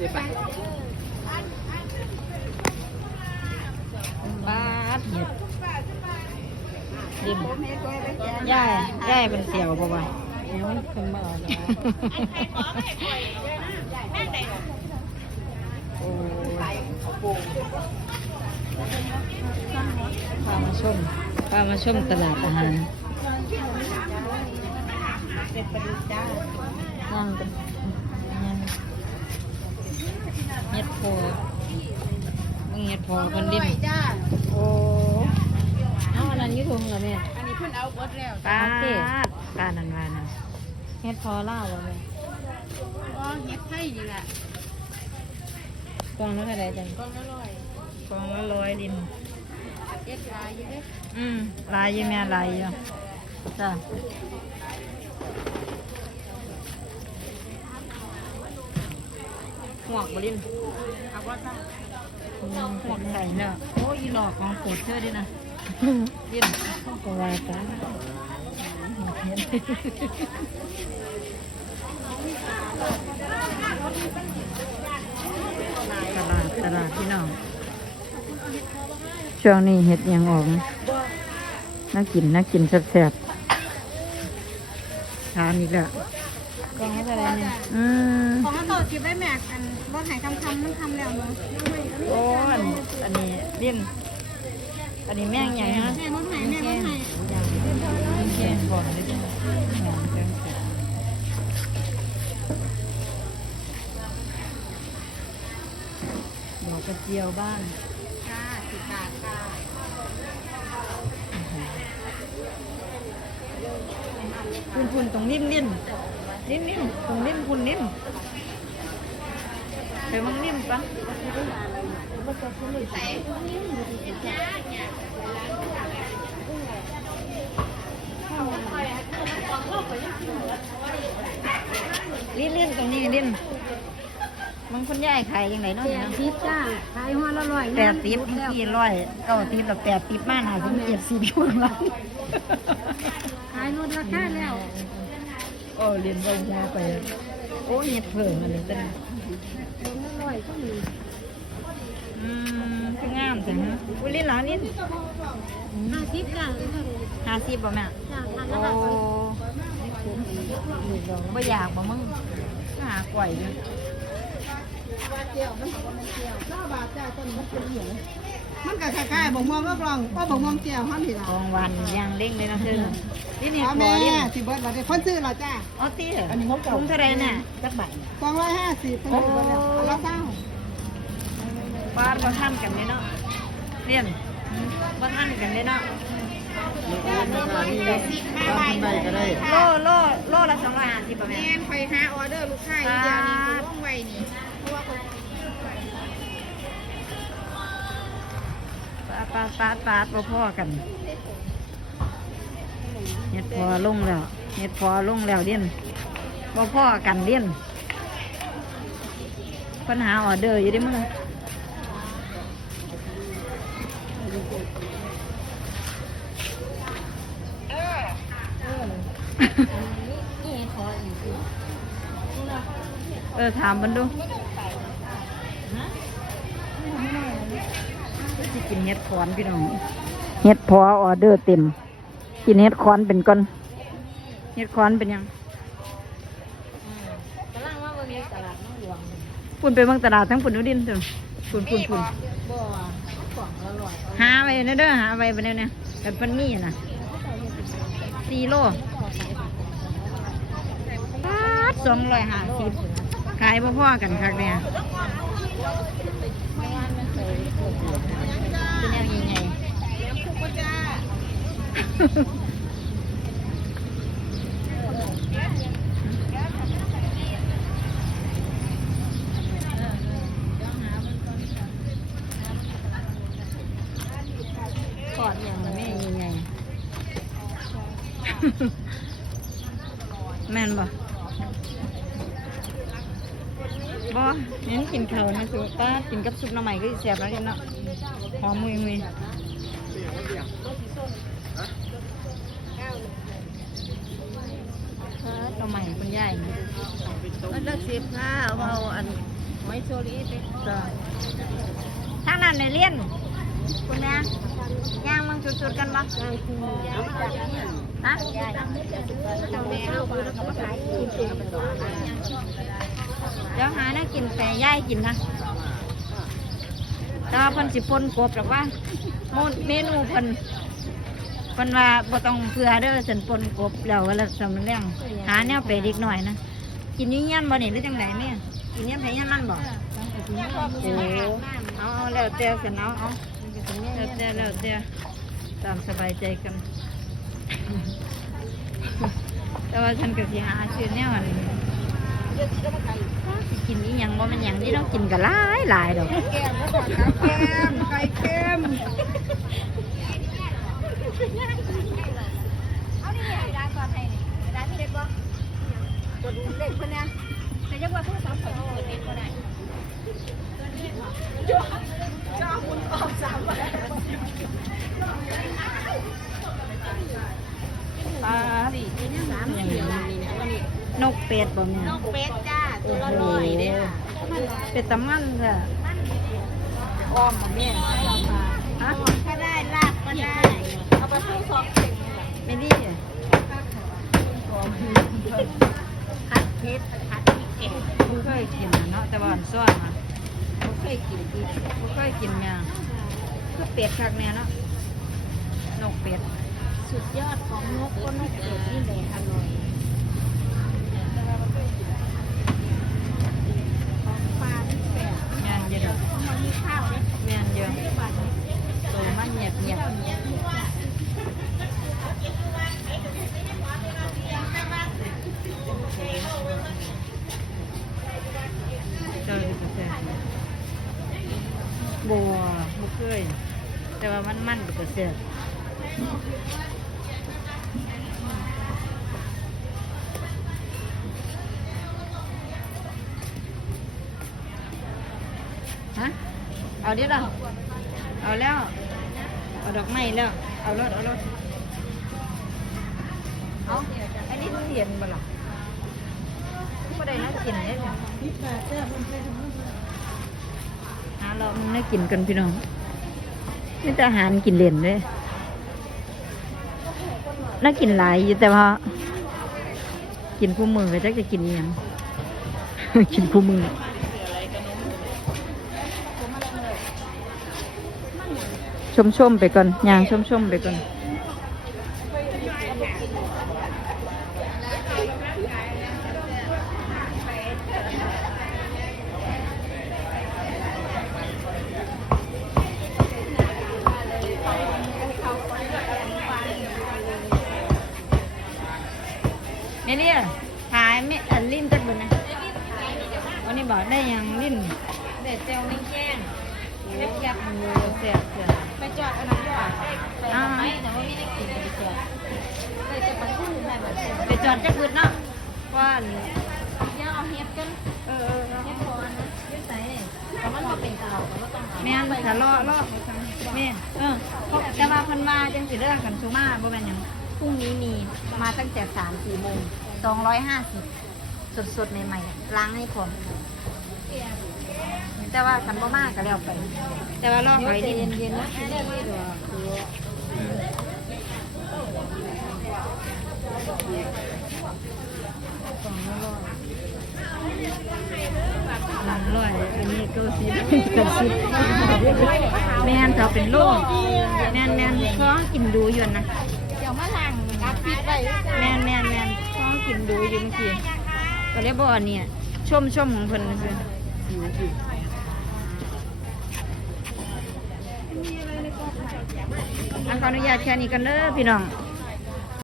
สิบบาทบาดเห็ดดิมย่ายย่ายเป็นเสี่ยวบ่บ่อยโอ้ยคนมาเอาแล้วโอ้ยพามาชมพามาชมตลาดอาหารนั่งกัน เฮ็ดโพมึงเฮ็ดโพคนดิ้นโอ้เอาอันนั้นอยี่ถุงเหรอแม่อันนี้เพิ่นเอาเบิดแล้วปลาดปลานันวานะเฮ็ดพอเล่าวะแม่ก็เฮ็ดไข่นี่แหละกองละเท่าไรจังกองละร้อยกองละร้อยดินเฮ็ดลายอยู่เด้อืมลายอยังแม่ลายอยู่จ้ะ หวกบลินเอาว่าจ้าหวกใส่เนอะโอ้ยอีหลอกของโปรดเธอดินะดินก็ว่าจ้าหวกเห็นตลาดตลาดพี่น้องช่วงนี้เห็ดหยังออกนะน่ากินน่ากินแซ่บๆทานอีกแล้ว กองอะไรเนี่ยอืมของเขาต่อสิบได้แม็กอันบ่หายคำคำมันคำแล้วเนาะโอ้อันอันนี้เลี่ยนอันนี้แม่งใหญ่ฮะแม่รถหายแม่รถหายแกงก่อนเลยจ้ะหอมแกงแกงดอกกระเจียวบ้างจ้าสิบบาทค่ะคุณคุณตรงนิ่มนิ่ม นิ่มนิ่มตรงนิ่มคุณนิ่มเดี๋ยวมึงนิ่มปะลิ้นลิ้นตรงนี้ลิ้นมันคุณยายขายยังไงเนาะแปดสิบจ้าขายหัวละร้อยแปดติบกี่ร้อยเก้าติบแล้วแปดติบมากหาถึงเจ็ดสิบช่วงหลังขายลดราคาแล้ว โอ้เรียนลงยาไป โอ้ยเห็ดเพิ่มอันนี้จ้ะลดละร้อยก็มีอืมคืองามจังฮะอุ้ยลิ้นเหรอลิ้นห้าสิบจ้าห้าสิบบ่แม่จ้นละโอ้บ่อยากบ่มึงหากล้วยอยู่ มันก็คล้ายๆบ่มองก็กลองก็บ่มองแก้วเฮานี่ล่ะกองวันย่างเล่งเลยนะเธอลิ้นเนี่ยอ๋อบ่แม่ลิ้นสิเบิดแล้วเด้คนซื้อแล้วจ้าอ๋อตีอันนี้งบเก่าเท่าไรเนี่ยจักบาทสองร้อยห้าสิบเป็นสิเบิดแล้วเอาละเก้าบ้านบ่ทันกันเลยเนาะเรียนบ่ทันกันเลยเนาะได้ก็ได้โลโลโลละสองร้อยห้าสิบป่ะแม่แม่นคอยหาออเดอร์ลูกค้าอีกเดียวนี่คือว่องไวนี่เพราะว่าคนปาปาปาปาดบ่พ่อกันเฮ็ดพอลงแล้วเฮ็ดพอลงแล้วเรียนบ่พ่อกันเรียนปัญหาออเดอร์อยู่ดิมึงเออถามมันดู กินเฮ็ดคอนพี่น้องเฮ็ดพอออเดอร์เต็ม กินเฮ็ดคอนเป็นก้อนเฮ็ดคอนเป็นหยังปุ่นไปเบางตลาดทั้งปุ่นนุดินถึงปุ่นปุ่นปุ่นหาไว้เด้อหาไว้ไปเด้อเนี่ยแบบมันมีน่ะสี่โลสองร้อยห้าสิบขายพ่อๆกันคักเนี่ย เป็นแนวใหญ่ๆกอดอย่างแม่ใหญ่แม่นบ่ บ่เน้นกินข้าวนะสุป้ากินกับซุปหน้ำใหม่ก็สิแซ่บแล้วเนาะหอมมุยมุยหน้ำใหม่คุณยายมันละสิบค่ะเอาอันหอยโซลีเด้จ้ะทางนั้นในเรียนคุณแม่ย่างมึงจุดๆกันบ่ฮะ เดี๋ยวหาแน้กินแต่ย่ายกินนะแต่ว่าเพิ่นสิปนกบหรอกว่าโมเมนูเพิ่นเพิ่นว่าบ่ต้องเผื่อเด้อสันปนกบแล้วก็แล้วสำเรื่องหาแนวไปเล็กหน่อยนะกินอยี่เงี้ยนบ่นี่หรือจังไดแม่กินเงี้ยนไผเงี้ยนมันบ่โอ้เอาเอาแล้วแต่กันเอาเอาแล้วแต่แล้วแต่ตามสบายใจกัน แต่ว่าฉันก็สิหาซื้อแนวอันสิ กินอีหยังบ่แมันหยังนี่ต้องกินกันหลายหลายดอกแก้มก็ก่อนครับแก้มไก่เค็มเอานี่ให้ร้านก่อนให้นี่ร้านที่เด็ดบ่กดเด็กเพิ่นเนี่ยแต่จักว่าโทรศัพท์เปิดเปิดเน็ตบ่ได้ปลาอ นกเป็ดบ่แม่นนกเป็ดจ้า ตัวละร้อยเด้อเป็ดตะมันจ้ะอ้อมบ่แม่ฮะก็ได้ลาบก็ได้ เอาไปซื้อสองเข่งไม่ดีผัดเผ็ดผัดพริกแกงบ่เคยกินน่ะเนาะแต่ว่าอันซ้อนมาบ่เคยกินดิบ่เคยกินแม่คือเป็ดคักแน่เนาะนกเป็ด สุดยอดของนกก็นกเป็ดนี่แหละอร่อยของปลาที่แปลก แม่นเยอะ มันมีข้าวเนี่ย แม่นเยอะตัวมันเงียบเงียบเจอดีกว่าแซ่บ บัวบ่เคย แต่ว่ามันมันเป็นกระเสียบฮะ เอาดิล่ะเอาแล้ว เอาดอกไม้แล้ว เอารถเอารถเอาอันนี้เสียนบ่ล่ะไม่ได้น่ากินเลยนี่ยนี่ปลาแซ่บมันเป็นหา เรามันน่กินกันพี่น้องนี่แต่อาหารกินเล่นเลยน่ากินหลายอยู่แต่ว่า กินคู่มือก็จะจะกินยังกินคู่มือชมชมๆไปก่อนย่างชมชมๆไปก่อน บอกได้หยังลิ้นเด็ดเจลไม่แจ้งเล็บยับมือเสียบเสียบไปจอดอันนั้นดีกว่าอ่าไม่แต่ว่าไม่ได้กินไปจอดไปจะไปพูดได้แบบไปจอดจักบึดเนาะว่าอันย่าเอาเฮ็ดกันเออเออเออเฮ็ดก่อนนะยืดใส่แต่มันก็เป็นกระเราแต่ว่าต้องเอาแม่นถ้ารอรอแม่นเออเพราะแต่ว่าเพิ่นมาจังสิเด้อกันสุมาบ่แม่นหยังพรุ่งนี้มีมาตั้งแต่สามสี่โมงสองร้อยห้าสิบสดๆ ใหม่ๆล้างให้พร้อม แต่ว่าคันบ่มากก็แล้วไป แต่ว่ารอบไว้เย็นๆนะได้ไม่หรองร้อยอันนี้ก็สิกับสิแม่นเขาเป็นโรคแม่นแม่นท้องกินดูอยู่นะเดี๋ยวมาล้างรับพริกไว้แม่นแม่นแม่นท้องกินดูอยู่เมื่อกี้ก็เลยบอกเนี่ยชมชมของเพิ่นคือ อันขออนุญาตแค่นี้กันเด้อพี่น้อง